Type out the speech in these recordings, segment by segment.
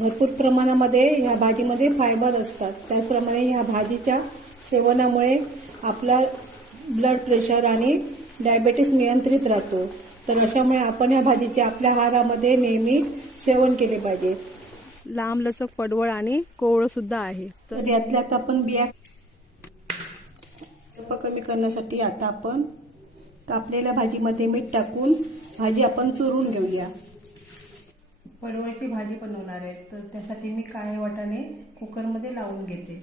भरपूर प्रमाणामध्ये ह्या भाजीमध्ये फायबर असतात. त्याचप्रमाणे ह्या भाजीच्या सेवनामुळे आपला ब्लड प्रेशर आणि डायबेटीस नियंत्रित राहतो. तर अशामुळे आपण या भाजीचे आपल्या आहारामध्ये नेहमी सेवन केले पाहिजे. लांब लचक पडवळ आणि कोवळ सुद्धा आहे. तर यातल्यात आपण बिया कमी करण्यासाठी आता आपण कापलेल्या भाजीमध्ये मीठ टाकून भाजी आपण चुरून घेऊया. पडवळची भाजी बनवणार आहे. तर त्यासाठी मी काळे वाटाणे कुकरमध्ये लावून घेते.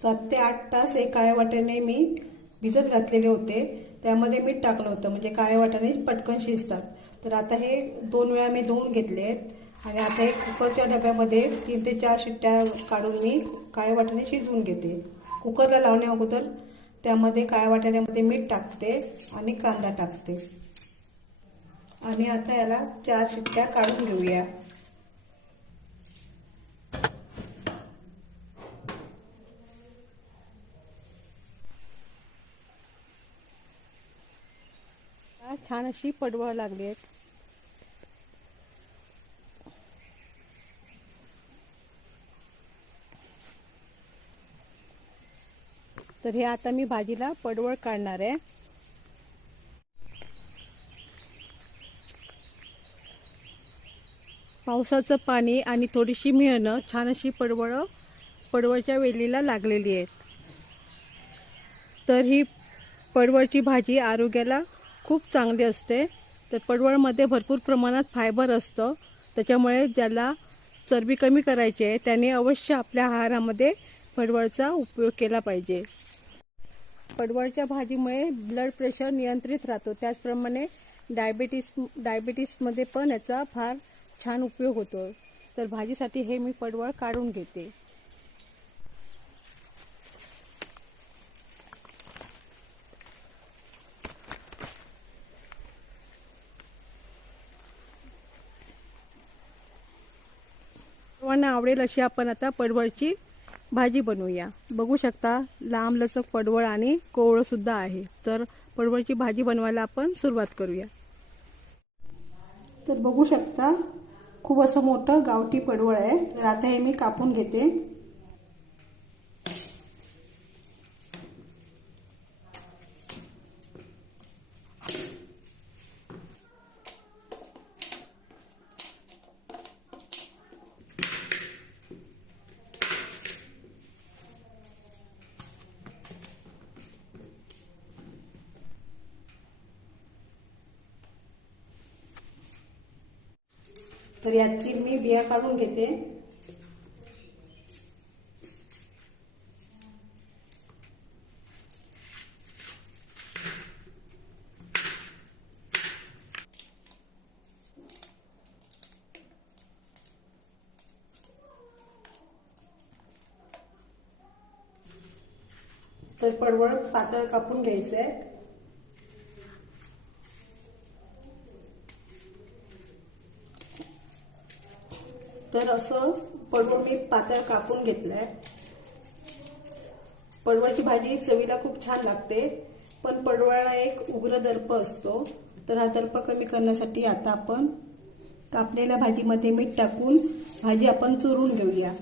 सात ते आठ तास हे काळ्या वाटाणे मी भिजत घातलेले होते. त्यामध्ये मीठ टाकलं होतं. म्हणजे काळे वाटाणे पटकन शिजतात. तर आता हे दोन वेळा मी धुवून घेतले आहेत. आणि आता हे कुकरच्या डब्यामध्ये तीन ते चार शिट्ट्या काढून मी काळे वाटाणे शिजवून घेते. कुकरला लावण्या अगोदर त्यामध्ये काळ्या वाटाण्यामध्ये मीठ टाकते आणि कांदा टाकते. आणि आता याला चार शिट्ट्या काढून घेऊया. छान अशी पडवळ लागली आहेत. तर हे आता मी भाजीला पडवळ काढणार आहे. पावसाचं पाणी आणि थोडीशी मिळणं छान अशी पडवळं पडवळच्या वेलीला लागलेली आहेत. तर ही पडवळची भाजी आरोग्याला खूप चांगली असते. तर पडवळमध्ये भरपूर प्रमाणात फायबर असतं. त्याच्यामुळे ज्याला चरबी कमी करायची आहे त्याने अवश्य आपल्या आहारामध्ये पडवळचा उपयोग केला पाहिजे. पडवळच्या भाजीमुळे ब्लड प्रेशर नियंत्रित राहतो. त्याचप्रमाणे डायबिटीस डायबिटीसमध्ये पण याचा फार छान उपयोग होतो. तर भाजीसाठी हे मी पडवळ काढून घेते. सर्वांना आवडेल अशी आपण आता पडवळची भाजी बनवूया. बघू शकता लांब लचक पडवळ आणि कोवळ सुद्धा आहे. तर पडवळची भाजी बनवायला आपण सुरुवात करूया. तर बघू शकता खूप असं मोठं गावठी पडवळ आहे. तर आता हे मी कापून घेते. तर यातील मी बिया काढून घेते. तर पडवळ पातळ कापून घ्यायचंय तर असं पडवळ मी पातळ कापून घेतलंय. पडवळची भाजी चवीला खूप छान लागते पण पडवळाला एक उग्र दर्प असतो. तर हा दर्प कमी करण्यासाठी आता आपण कापलेल्या भाजीमध्ये मीठ टाकून भाजी आपण चुरून घेऊया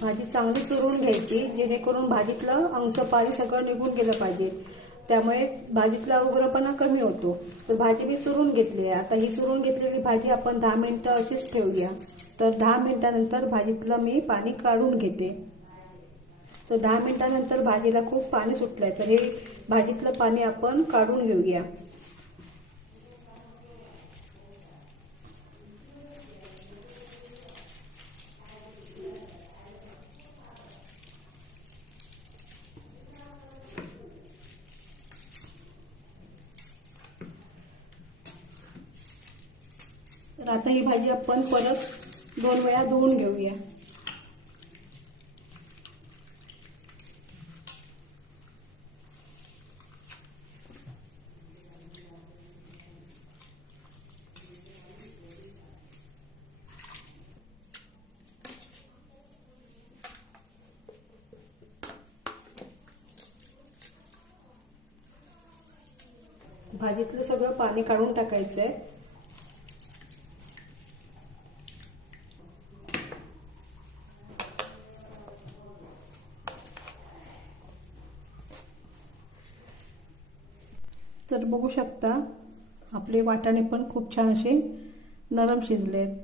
भाजी चांगली चुरून घ्यायची जेणेकरून भाजीतलं अंश पाणी सगळं निघून गेलं पाहिजे. त्यामुळे भाजीतला उग्रपणा कमी होतो. तर भाजी मी चुरून घेतली आहे. आता ही चुरून घेतलेली भाजी आपण दहा मिनटं अशीच ठेवूया. तर दहा मिनिटानंतर भाजीतलं मी पाणी काढून घेते. तर दहा मिनिटानंतर भाजीला खूप पाणी सुटलंय. तर हे भाजीतलं पाणी आपण काढून घेऊया. तर आता ही भाजी आपण परत दोन वेळा धुवून घेऊया. भाजीतलं सगळं पाणी काढून टाकायचं आहे तर बघू शकता. आपले वाटाणे पण खूप छान असे नरम शिजले आहेत.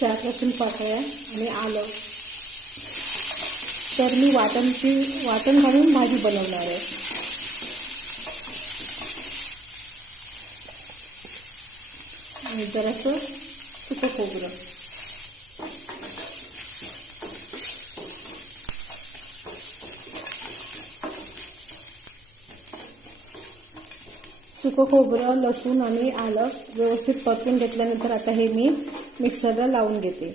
चार लसूण पाकळ्या आणि आलं. तर मी वाटणची वाटण घालून भाजी बनवणार आहे. आणि जरासं सुकं खोबरं. सुकं खोबरं लसूण आणि आलं व्यवस्थित परतून घेतल्यानंतर आता हे मी मिक्सरला लावून घेते.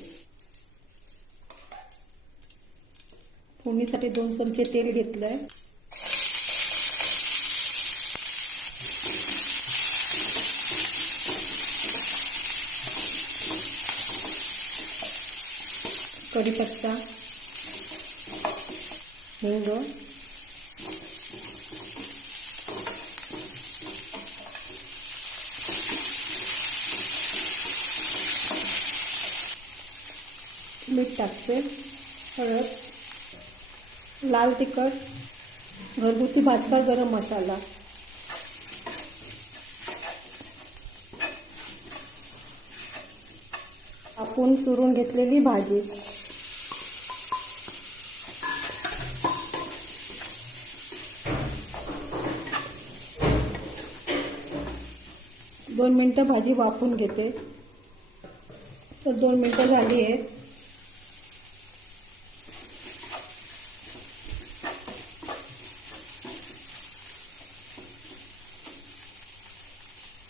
फोडणीसाठी दोन चमचे तेल घेतलं आहे कढीपत्ता हिंग मीठ टाकते. हळद लाल तिखट घरगुती भाजका गरम मसाला. आपण चुरून घेतलेली भाजी. दोन मिनटं भाजी वापून घेते. तर दोन मिनटं झाली आहेत.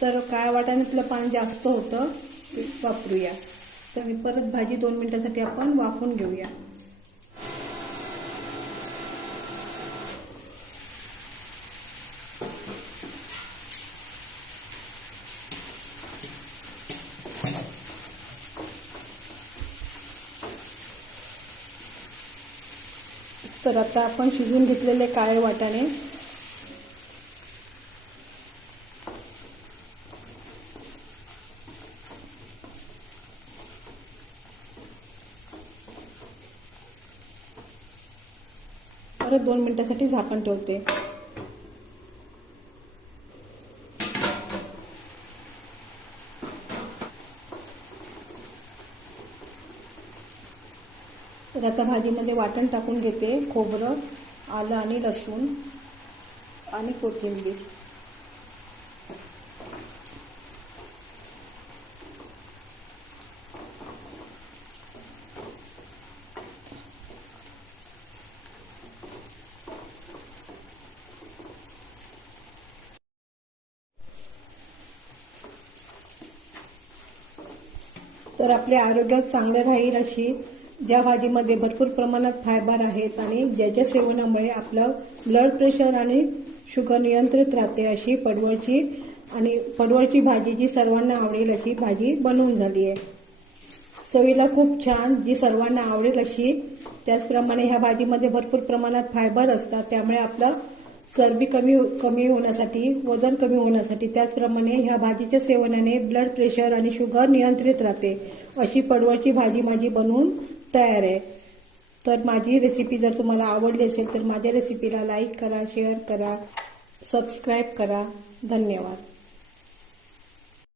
तर काय वाटाण्यातलं पाणी जास्त होतं वापरूया. तर मी परत भाजी दोन मिनिटासाठी आपण वाफून घेऊया. तर आता आपण शिजून घेतलेले काळे वाटाणे परत दोन मिनिटासाठी झाकण ठेवते. तर आता भाजीमध्ये वाटण टाकून घेते खोबरं आलं आणि लसूण आणि कोथिंबीर. तर आपल्या आरोग्यात चांगलं राहील अशी ज्या भाजीमध्ये भरपूर प्रमाणात फायबर आहेत आणि ज्याच्या सेवनामुळे आपलं ब्लड प्रेशर आणि शुगर नियंत्रित राहते अशी पडवळची आणि पडवळची भाजी जी सर्वांना आवडेल अशी भाजी बनवून झाली आहे. चवीला खूप छान जी सर्वांना आवडेल अशी त्याचप्रमाणे ह्या भाजीमध्ये भरपूर प्रमाणात फायबर असतात त्यामुळे आपलं चरबी कमी हो-, कमी होण्यासाठी वजन कमी होण्यासाठी त्याचप्रमाणे ह्या भाजीच्या सेवनाने ब्लड प्रेशर आणि शुगर नियंत्रित राहते. अशी पडवळची भाजी माझी बनवून तयार आहे. तर माझी रेसिपी जर तुम्हाला आवडली असेल तर माझ्या रेसिपीला लाईक करा शेअर करा सबस्क्राईब करा. धन्यवाद.